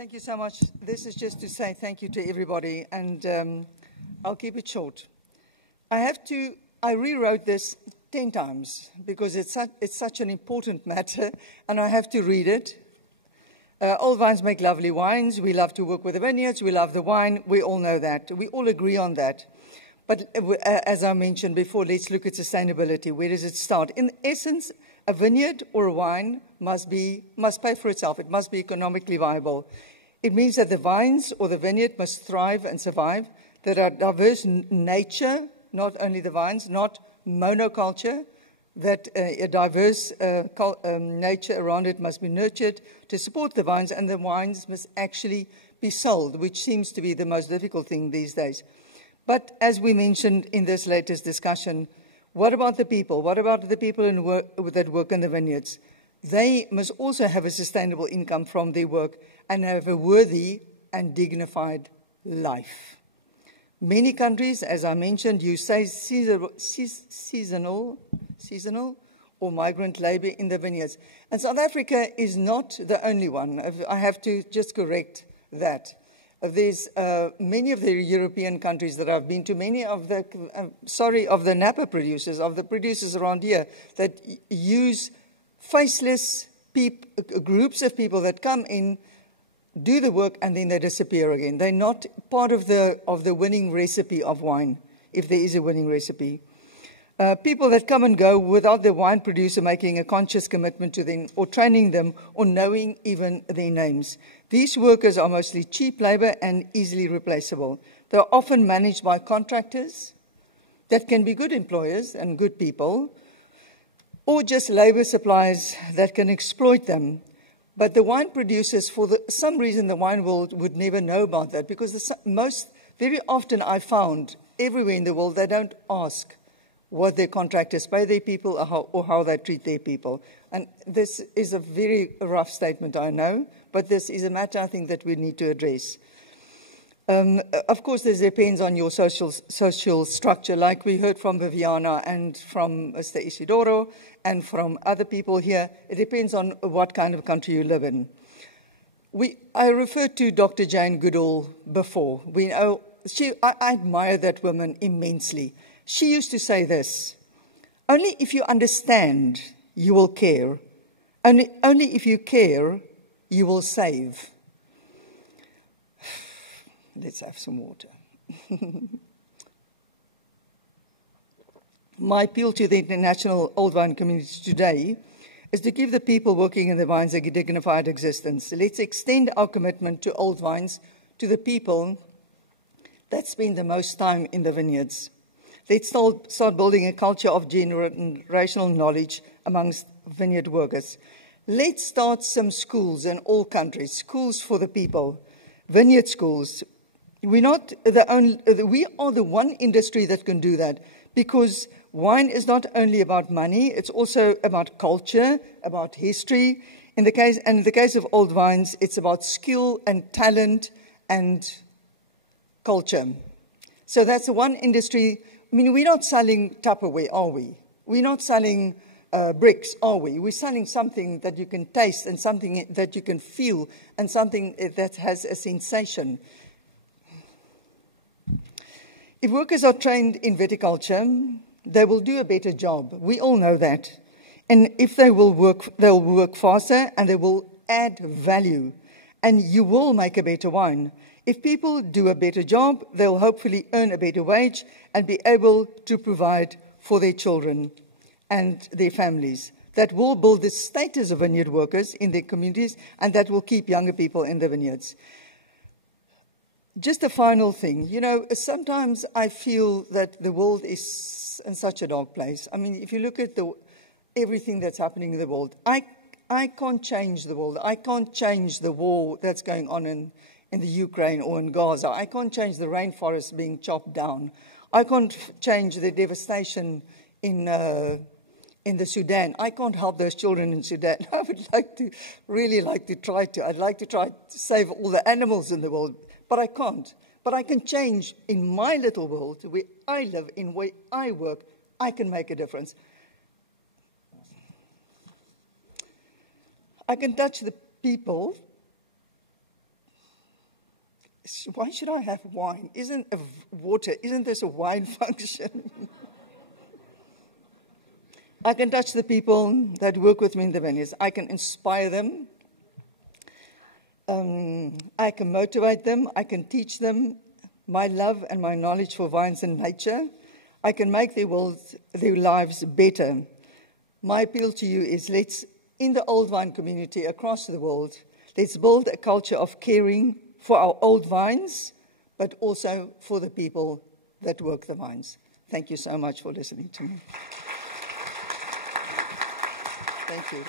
Thank you so much. This is just to say thank you to everybody, and I'll keep it short. I rewrote this 10 times because it's such an important matter, and I have to read it. Old vines make lovely wines. We love to work with the vineyards. We love the wine. We all know that. We all agree on that. But as I mentioned before, let's look at sustainability. Where does it start? In essence, a vineyard or a wine must pay for itself. It must be economically viable. It means that the vines or the vineyard must thrive and survive. That are diverse nature, not only the vines, not monoculture, that a diverse nature around it must be nurtured to support the vines, and the wines must actually be sold, which seems to be the most difficult thing these days. But as we mentioned in this latest discussion, what about the people? What about the people that work in the vineyards? They must also have a sustainable income from their work and have a worthy and dignified life. Many countries, as I mentioned, use seasonal or migrant labor in the vineyards. And South Africa is not the only one. I have to just correct that. There's many of the European countries that I've been to, many of the, of the Napa producers, of the producers around here, that use faceless groups of people that come in, do the work, and then they disappear again. They're not part of the winning recipe of wine, if there is a winning recipe. People that come and go without the wine producer making a conscious commitment to them or training them or knowing even their names. These workers are mostly cheap labor and easily replaceable. They're often managed by contractors that can be good employers and good people, or just labor suppliers that can exploit them. But the wine producers, for some reason, the wine world would never know about that, because very often I found everywhere in the world they don't ask what their contractors pay their people or how they treat their people. And this is a very rough statement, I know, but this is a matter I think that we need to address. Of course, this depends on your social structure, like we heard from Viviana and from Mr. Isidoro and from other people here. It depends on what kind of country you live in. I referred to Dr. Jane Goodall before. I admire that woman immensely. She used to say this: only if you understand, you will care. Only if you care, you will save. Let's have some water. My appeal to the international old wine community today is to give the people working in the vines a dignified existence. Let's extend our commitment to old vines to the people that spend the most time in the vineyards. Let's start building a culture of generational knowledge amongst vineyard workers. Let's start some schools in all countries, schools for the people, vineyard schools. We are the one industry that can do that, because wine is not only about money, it's also about culture, about history. In the case of old vines, it's about skill and talent and culture. So that's the one industry. I mean, we're not selling Tupperware, are we? We're not selling bricks, are we? We're selling something that you can taste and something that you can feel and something that has a sensation. If workers are trained in viticulture, they will do a better job. We all know that. And if they will work, they'll work faster and they will add value. And you will make a better wine. If people do a better job, they'll hopefully earn a better wage and be able to provide for their children and their families. That will build the status of vineyard workers in their communities, and that will keep younger people in the vineyards. Just a final thing. You know, sometimes I feel that the world is in such a dark place. I mean, if you look at everything that's happening in the world, I can't change the world. I can't change the war that's going on in the Ukraine or in Gaza. I can't change the rainforest being chopped down. I can't change the devastation in the Sudan. I can't help those children in Sudan. I would really like to try to. I'd like to try to save all the animals in the world, but I can't. But I can change in my little world, where I live, in where I work. I can make a difference. I can touch the people why should I have wine? Water, isn't this a wine function? I can touch the people that work with me in the vineyards. I can inspire them. I can motivate them. I can teach them my love and my knowledge for vines and nature. I can make their lives better. My appeal to you is in the old vine community across the world, let's build a culture of caring for our old vines, but also for the people that work the vines. Thank you so much for listening to me. Thank you.